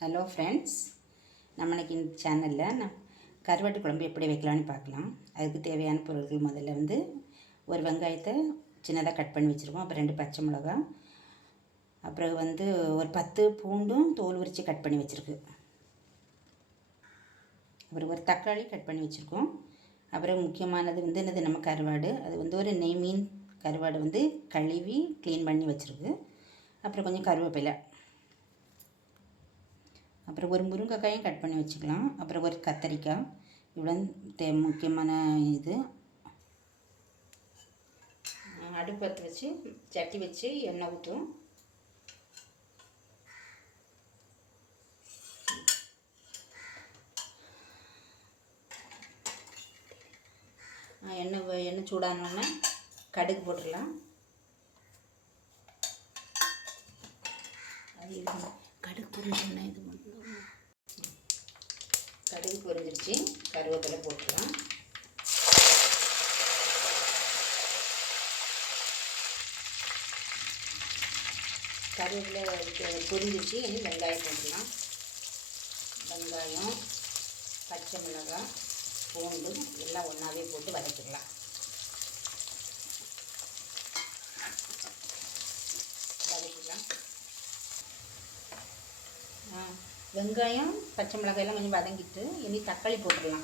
Hello friends, நம்ம இன்னைக்கு இந்த சேனலில் கருவாட்டு குழம்பு எப்படி வைக்கலான்னு பார்க்கலாம். அதுக்கு தேவையான பொருட்கள் முதல்ல ஒரு வெங்காயத்தை சின்னதாக கட் பண்ணி வச்சுருக்கோம். அப்புறம் 2 பச்சை மிளகா, அப்புறம் ஒரு 10 பூண்டும் தோல் உரித்து கட் பண்ணி வச்சுருக்கு. அப்புறம் ஒரு தக்காளி கட் பண்ணி வச்சுருக்கோம். அப்புறம் முக்கியமானது என்னது நம்ம கருவாடு. அது ஒரு நெய் மீன் கருவாடு கழுவி க்ளீன் பண்ணி வச்சுருக்கு. அப்புறம் கொஞ்சம் கருவேப்பிலை, அப்புறம் ஒரு முருங்கைக்காயும் கட் பண்ணி வச்சுக்கலாம். அப்புறம் ஒரு கத்தரிக்காய். இவ்வளோ முக்கியமான இது. அடுப்பு பற்ற வச்சு சட்டி வச்சு எண்ணெய் ஊற்றும். எண்ணெய் சூடானோடனே கடுகு போட்டுடலாம். அது கடுகு பொரிஞ்சோன்னா கடுகு பொரிஞ்சிருச்சு. கருவேப்பிலை போட்டுக்கலாம். கருவேப்பிலை பொரிஞ்சிருச்சு. இனி வெங்காயம் போட்டுக்கலாம். வெங்காயம், பச்சை மிளகாய், பூண்டு எல்லாம் ஒன்றாவே போட்டு வதக்கிடலாம். வெங்காயம், பச்சை மிளகாயெல்லாம் கொஞ்சம் வதங்கிட்டு இனி தக்காளி போட்டுடலாம்.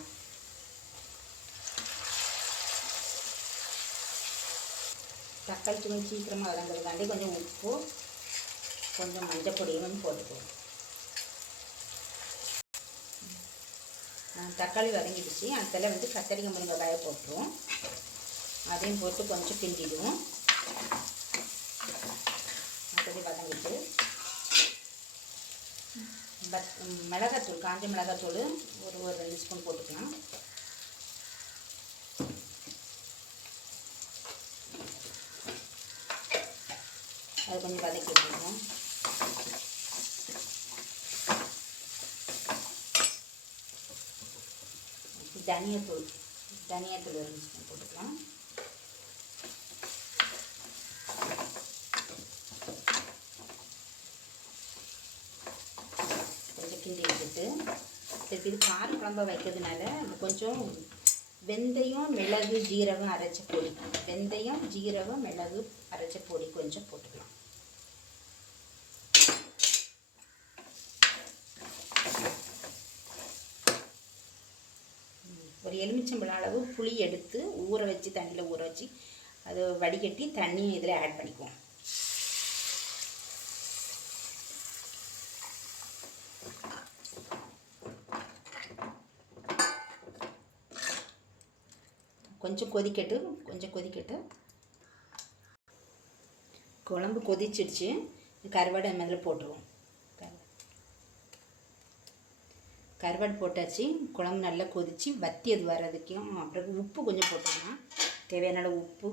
தக்காளி கொஞ்சம் சீக்கிரமாக வதங்குறதுக்காண்டி கொஞ்சம் உப்பு, கொஞ்சம் மஞ்சள் பொடியும் போட்டுக்குவோம். தக்காளி வதங்கிடுச்சு. அதில் கத்தரிக்காய் முருங்கைக்காயை போட்டுருவோம். அதையும் போட்டு கொஞ்சம் கிண்டிடுவோம். அப்படி வதங்கிட்டு மிளகாத்தூள், காஞ்ச மிளகாத்தூள் ஒரு 2 ஸ்பூன் போட்டுக்கலாம். அது கொஞ்சம் வதக்கி விட்டுருவோம். தனியாத்தூள் 2 ஸ்பூன் போட்டுக்கலாம். கிண்டி விட்டுட்டு திருப்பி இது கார குழம்பு வைக்கிறதுனால கொஞ்சம் வெந்தயம், மிளகு, ஜீரகம் அரைச்ச பொடி, வெந்தயம், ஜீரகம், மிளகு அரைச்ச பொடி கொஞ்சம் போட்டுக்கலாம். ஒரு எலுமிச்சம்பழம் அளவு புளி எடுத்து ஊற வச்சு, தண்ணியில் ஊற வச்சு அதை வடிகட்டி தண்ணியை இதில் ஆட் பண்ணிக்குவோம். கொஞ்சம் கொதிக்கட்டு. குழம்பு கொதிச்சிடுச்சு. கருவாடு அதில் போட்டுருவோம். கருவாடு போட்டாச்சு. குழம்பு நல்லா கொதித்து வத்தி அது வர்றதுக்கும். அப்புறம் உப்பு கொஞ்சம் போட்டுக்கலாம். தேவையான உப்பு,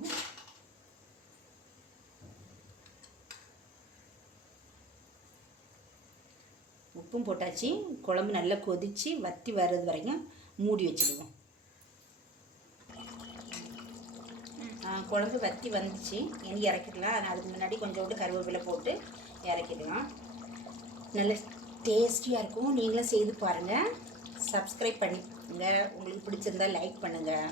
உப்பும் போட்டாச்சு. குழம்பு நல்லா கொதித்து வத்தி வர்றது வரைக்கும் மூடி வச்சுடுவோம். குழம்பு வத்தி வந்துச்சு. இனி இறக்கிடலாம். அதுக்கு முன்னாடி கொஞ்சோண்டு கருவேப்பிலை போட்டு இறக்கிடலாம். நல்ல டேஸ்டியாக இருக்கும். நீங்களும் செய்து பாருங்கள். சப்ஸ்கிரைப் பண்ணிங்க. உங்களுக்கு பிடிச்சிருந்தா லைக் பண்ணுங்கள்.